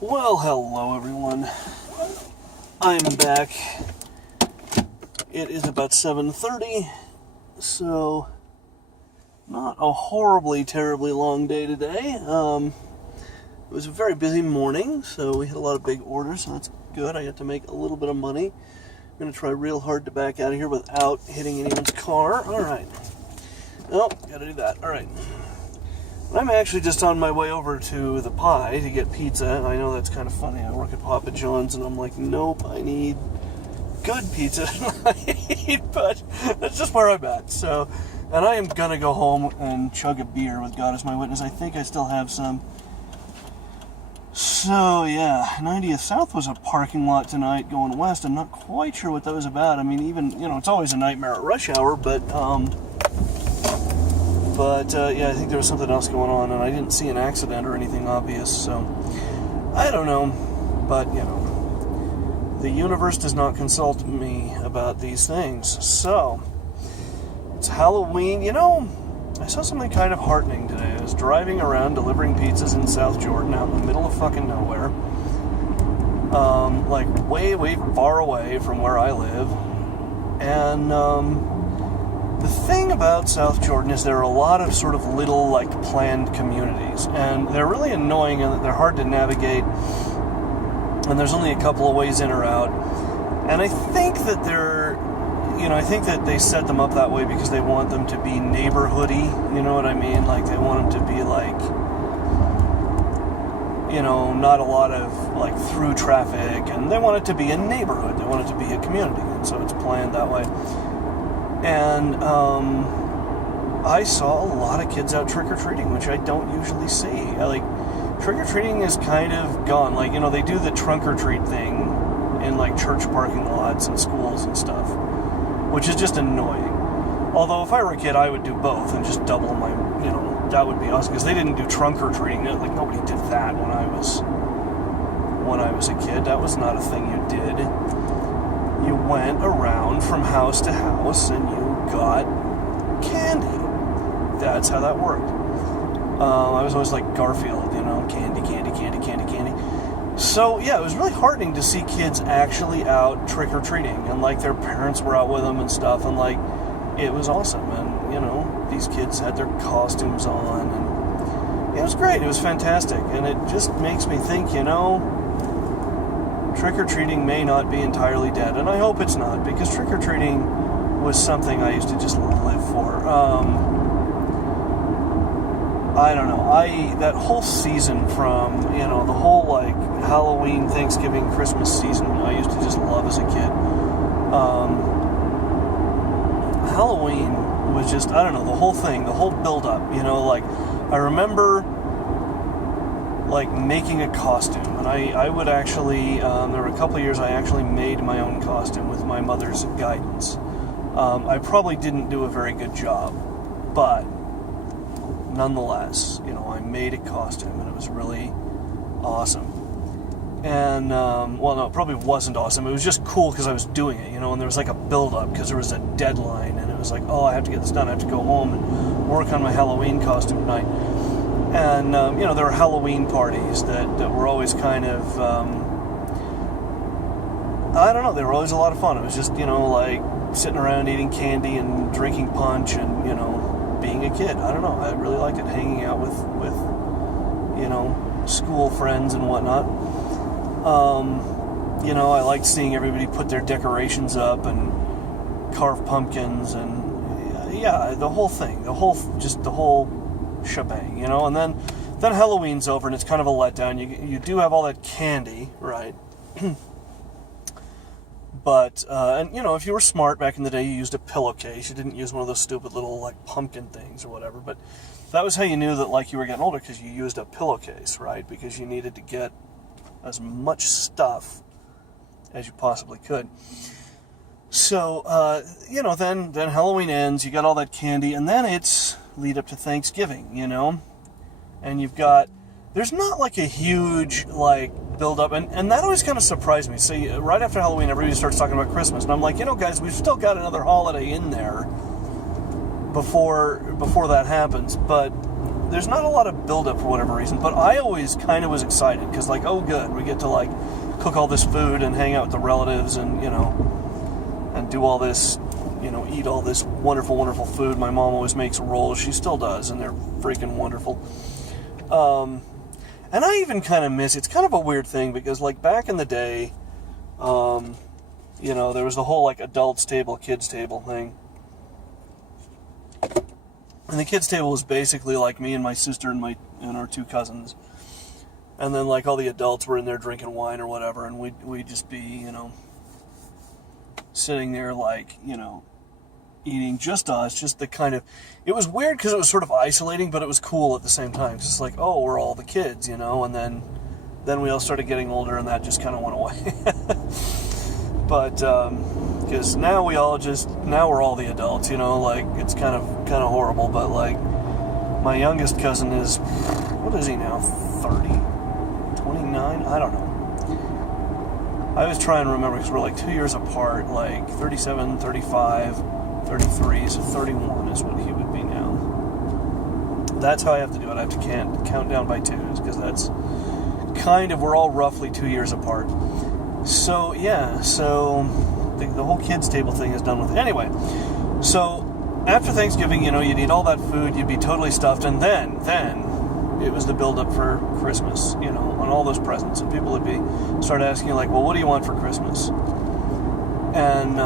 Well, hello everyone. I'm back. It is about 7:30, so not a horribly, terribly long day today. It was a very busy morning, so we had a lot of big orders, so that's good. I got to make a little bit of money. I'm going to try real hard to back out of here without hitting anyone's car. Alright. Oh, gotta do that. Alright. I'm actually just on my way over to the Pie to get pizza. I know that's kind of funny. I work at Papa John's, and I'm like, nope, I need good pizza tonight. But that's just where I'm at. So, and I am going to go home and chug a beer with God as my witness. I think I still have some. So, yeah, 90th South was a parking lot tonight going west. I'm not quite sure what that was about. I mean, even, it's always a nightmare at rush hour, but yeah, I think there was something else going on, and I didn't see an accident or anything obvious, so I don't know. But, the universe does not consult me about these things. So, it's Halloween. I saw something kind of heartening today. I was driving around delivering pizzas in South Jordan, out in the middle of fucking nowhere. Like, way, way far away from where I live. And, the thing about South Jordan is there are a lot of sort of little, planned communities, and they're really annoying, and they're hard to navigate, and there's only a couple of ways in or out, and I think that I think that they set them up that way because they want them to be neighborhoody, you know what I mean? Like, they want them to be, not a lot of, through traffic, and they want it to be a neighborhood, they want it to be a community, and so it's planned that way. And I saw a lot of kids out trick-or-treating, which I don't usually see. Trick-or-treating is kind of gone. They do the trunk-or-treat thing in, church parking lots and schools and stuff, which is just annoying. Although, if I were a kid, I would do both and just double my, that would be awesome, because they didn't do trunk-or-treating. Nobody did that when I was a kid. That was not a thing you did. You went around from house to house and you got candy. That's how that worked. I was always like Garfield, candy, candy, candy, candy, candy. So, yeah, it was really heartening to see kids actually out trick-or-treating, and, their parents were out with them and stuff, and, it was awesome. And, these kids had their costumes on, and it was great. It was fantastic. And it just makes me think, trick-or-treating may not be entirely dead, and I hope it's not, because trick-or-treating was something I used to just live for. I don't know, that whole season from, the whole, Halloween, Thanksgiving, Christmas season, I used to just love as a kid. Halloween was just, I don't know, the whole thing, the whole build-up, I remember making a costume, and I would actually, there were a couple of years I actually made my own costume with my mother's guidance. I probably didn't do a very good job, but nonetheless, I made a costume, and it was really awesome. And, no, it probably wasn't awesome. It was just cool because I was doing it, and there was a build-up because there was a deadline, and it was I have to get this done. I have to go home and work on my Halloween costume tonight. And, there were Halloween parties that were always kind of, I don't know, they were always a lot of fun. It was just, sitting around eating candy and drinking punch and, being a kid. I don't know, I really liked it, hanging out with school friends and whatnot. I liked seeing everybody put their decorations up and carve pumpkins and, yeah, the whole thing, the whole shebang, and then Halloween's over and it's kind of a letdown. You do have all that candy, right? But and if you were smart back in the day, you used a pillowcase. You didn't use one of those stupid little pumpkin things or whatever. But that was how you knew that you were getting older, because you used a pillowcase, right? Because you needed to get as much stuff as you possibly could. So then Halloween ends. You got all that candy, and then it's lead up to Thanksgiving, and you've got, there's not a huge build up, and that always kind of surprised me. See, right after Halloween, everybody starts talking about Christmas, and I'm like, guys, we've still got another holiday in there before that happens, but there's not a lot of buildup for whatever reason, but I always kind of was excited because, like, oh, good, we get to, like, cook all this food and hang out with the relatives and, you know, and do all this, you know, eat all this wonderful, wonderful food. My mom always makes rolls. She still does, and they're freaking wonderful. And I even kind of miss, it's kind of a weird thing because, like, back in the day, you know, there was the whole, like, adults table, kids table thing. And the kids table was basically like me and my sister and our two cousins. And then, like, all the adults were in there drinking wine or whatever, and we'd just be, you know, sitting there, like, you know, eating just us, just the kind of, it was weird because it was sort of isolating, but it was cool at the same time. It's just like, oh, we're all the kids, you know, and then we all started getting older, and that just kind of went away. But, because now we're all the adults, you know, like, it's kind of horrible, but, like, my youngest cousin is, what is he now, 30, 29, I don't know. I was trying to remember, because we're, like, 2 years apart, like, 37, 35, 33, so 31 is what he would be now. That's how I have to do it. I have to count down by twos, because that's kind of, we're all roughly 2 years apart. So, yeah, the whole kids table thing is done with it. Anyway, so after Thanksgiving, you know, you'd eat all that food, you'd be totally stuffed, and then it was the build-up for Christmas, you know, on all those presents, and people would start asking you, like, well, what do you want for Christmas? And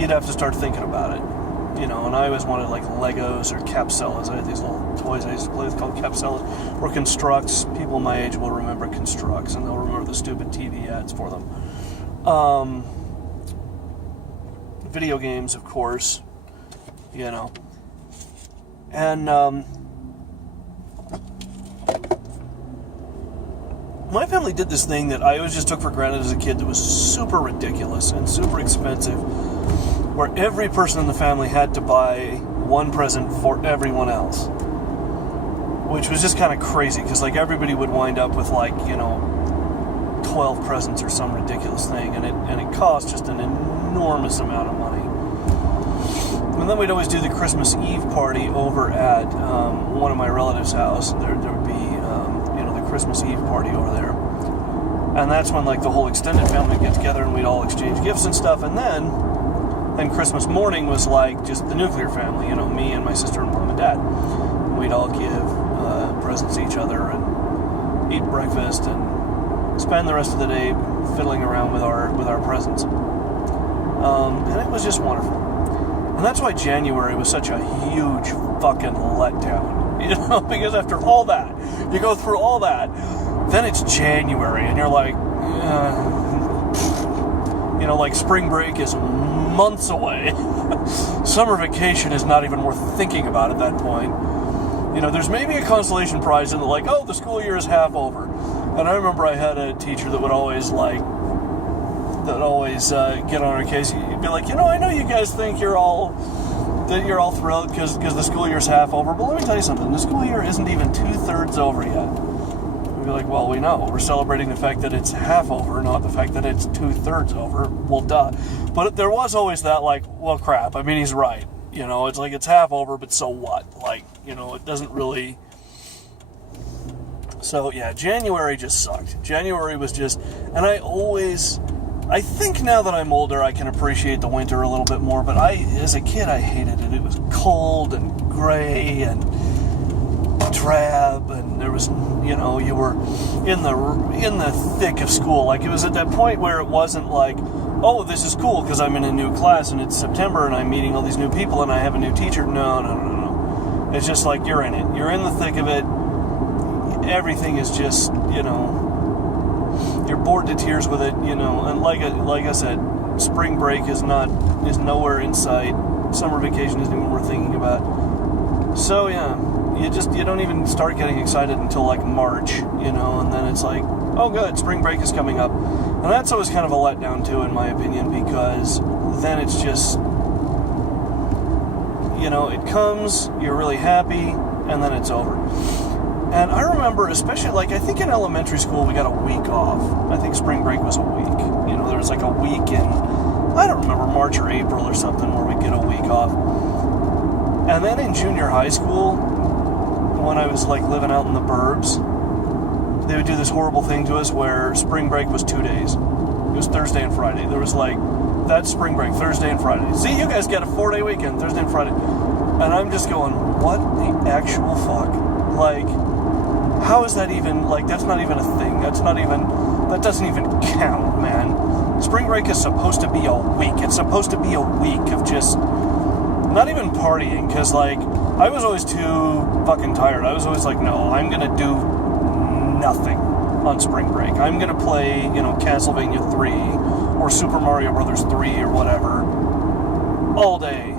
you'd have to start thinking about it, you know, and I always wanted, like, Legos or Capsellas. I had these little toys I used to play with called Capsellas, or Constructs. People my age will remember Constructs, and they'll remember the stupid TV ads for them. Video games, of course, you know, and my family did this thing that I always just took for granted as a kid that was super ridiculous and super expensive, where every person in the family had to buy one present for everyone else, which was just kind of crazy, because, like, everybody would wind up with, like, you know, 12 presents or some ridiculous thing, and it cost just an enormous amount of money. And then we'd always do the Christmas Eve party over at one of my relatives' house. There would be, you know, the Christmas Eve party over there. And that's when, like, the whole extended family would get together and we'd all exchange gifts and stuff. And then Christmas morning was, like, just the nuclear family, you know, me and my sister and mom and dad. We'd all give presents to each other and eat breakfast and spend the rest of the day fiddling around with our presents. And it was just wonderful. And that's why January was such a huge fucking letdown, you know, because after all that, you go through all that, then it's January, and you're like, you know, like, spring break is months away. Summer vacation is not even worth thinking about at that point. You know, there's maybe a consolation prize in the, like, oh, the school year is half over. And I remember I had a teacher that would always, like, get on our case. You'd be like, you know, I know you guys think you're all thrilled because the school year's half over, but let me tell you something. The school year isn't even 2/3 over yet. We'd be like, well, we know. We're celebrating the fact that it's half over, not the fact that it's 2/3 over. Well, duh. But there was always that, like, well, crap. I mean, he's right. You know, it's like, it's half over, but so what? Like, you know, it doesn't really... So, yeah, January just sucked. January was just... And I think now that I'm older, I can appreciate the winter a little bit more, but as a kid, I hated it. It was cold and gray and drab, and there was, you know, you were in the thick of school. Like, it was at that point where it wasn't like, oh, this is cool because I'm in a new class and it's September and I'm meeting all these new people and I have a new teacher. No. It's just like, you're in it. You're in the thick of it. Everything is just, you know, you're bored to tears with it, you know, and like I said, spring break is nowhere in sight. Summer vacation isn't even worth thinking about. So yeah, you don't even start getting excited until, like, March, you know, and then it's like, oh good, spring break is coming up. And that's always kind of a letdown too, in my opinion, because then it's just, you know, it comes, you're really happy, and then it's over. And I remember, especially, like, I think in elementary school we got a week off. I think spring break was a week. You know, there was like a week in, I don't remember, March or April or something, where we'd get a week off. And then in junior high school, when I was like living out in the burbs, they would do this horrible thing to us where spring break was 2 days. It was Thursday and Friday. There was like, that's spring break, Thursday and Friday. See, you guys get a 4-day weekend, Thursday and Friday. And I'm just going, what the actual fuck? Like, how is that even, like, that's not even a thing. That doesn't even count, man. Spring break is supposed to be a week. It's supposed to be a week of just, not even partying, because, like, I was always too fucking tired. I was always like, no, I'm going to do nothing on spring break. I'm going to play, Castlevania 3 or Super Mario Brothers 3 or whatever all day,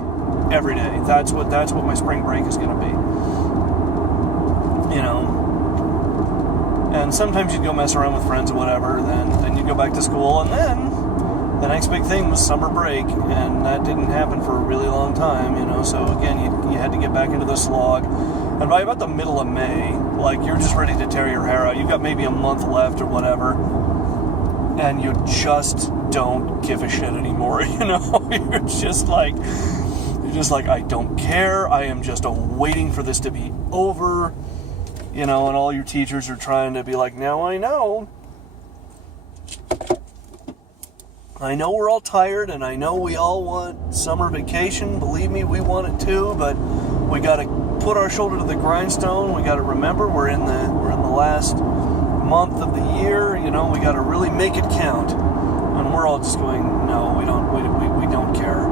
every day. That's what my spring break is going to be. And sometimes you'd go mess around with friends or whatever, then you'd go back to school, and then the next big thing was summer break, and that didn't happen for a really long time, so again, you had to get back into the slog, and by about the middle of May, like, you're just ready to tear your hair out. You've got maybe a month left or whatever, and you just don't give a shit anymore, You're just like, I don't care. I am just waiting for this to be over, and all your teachers are trying to be like, now I know we're all tired, and I know we all want summer vacation. Believe me, we want it too, but we got to put our shoulder to the grindstone. We got to remember we're in the last month of the year. We got to really make it count. And we're all just going, no, we don't care.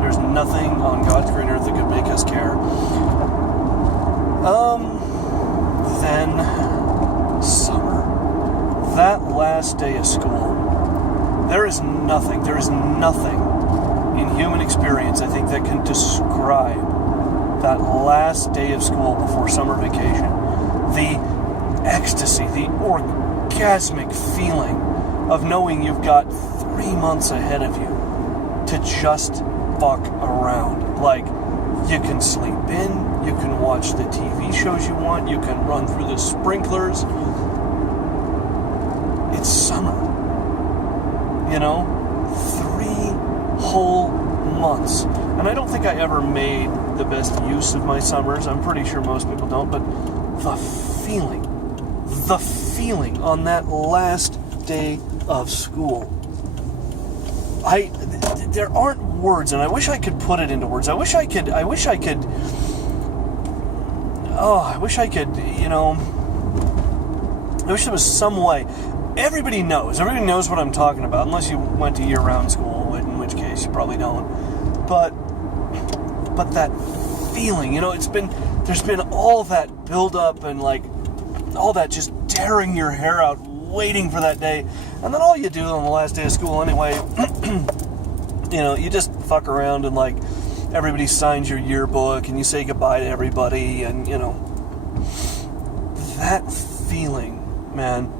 There's nothing on God's green earth that could make us care. Then summer. That last day of school. There is nothing in human experience, I think, that can describe that last day of school before summer vacation. The ecstasy, the orgasmic feeling of knowing you've got 3 months ahead of you to just fuck around. Like, you can sleep in, you can watch the TV shows you want, you can run through the sprinklers. It's summer. 3 whole months. And I don't think I ever made the best use of my summers. I'm pretty sure most people don't, but the feeling on that last day of school. There aren't words, and I wish I could put it into words. I wish there was some way. Everybody knows what I'm talking about, unless you went to year-round school, in which case you probably don't. But that feeling, there's been all that build-up and, like, all that just tearing your hair out, waiting for that day, and then all you do on the last day of school anyway, you just fuck around and, like, everybody signs your yearbook, and you say goodbye to everybody, and, that feeling, man,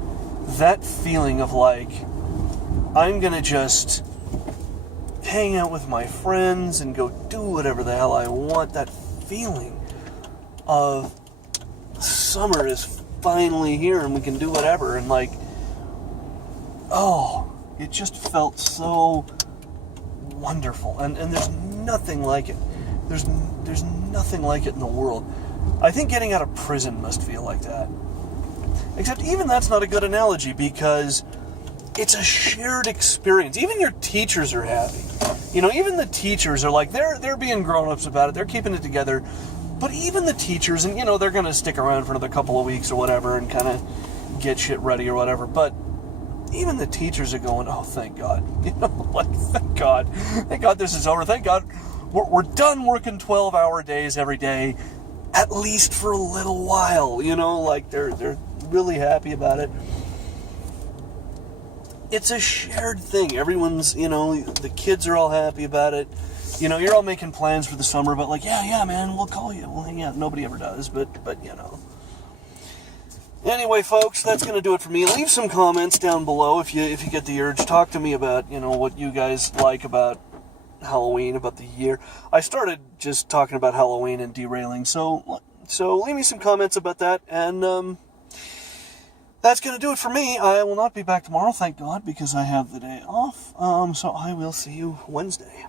that feeling of, like, I'm gonna just hang out with my friends and go do whatever the hell I want, that feeling of summer is finally here and we can do whatever, and, like, it just felt so wonderful, and there's nothing like it. There's nothing like it in the world. I think getting out of prison must feel like that. Except even that's not a good analogy, because it's a shared experience. Even your teachers are happy. Even the teachers are like, they're being grown-ups about it. They're keeping it together. But even the teachers, and, they're going to stick around for another couple of weeks or whatever and kind of get shit ready or whatever. But even the teachers are going, oh, thank God. Thank God. Thank God this is over. Thank God we're done working 12-hour days every day, at least for a little while. Like, they're really happy about it. It's a shared thing. Everyone's, the kids are all happy about it. You're all making plans for the summer, but like, yeah, man, we'll call you. We'll hang out. Nobody ever does, but. Anyway, folks, that's going to do it for me. Leave some comments down below if you get the urge. Talk to me about, what you guys like about Halloween, about the year. I started just talking about Halloween and derailing, so leave me some comments about that, and that's going to do it for me. I will not be back tomorrow, thank God, because I have the day off, so I will see you Wednesday.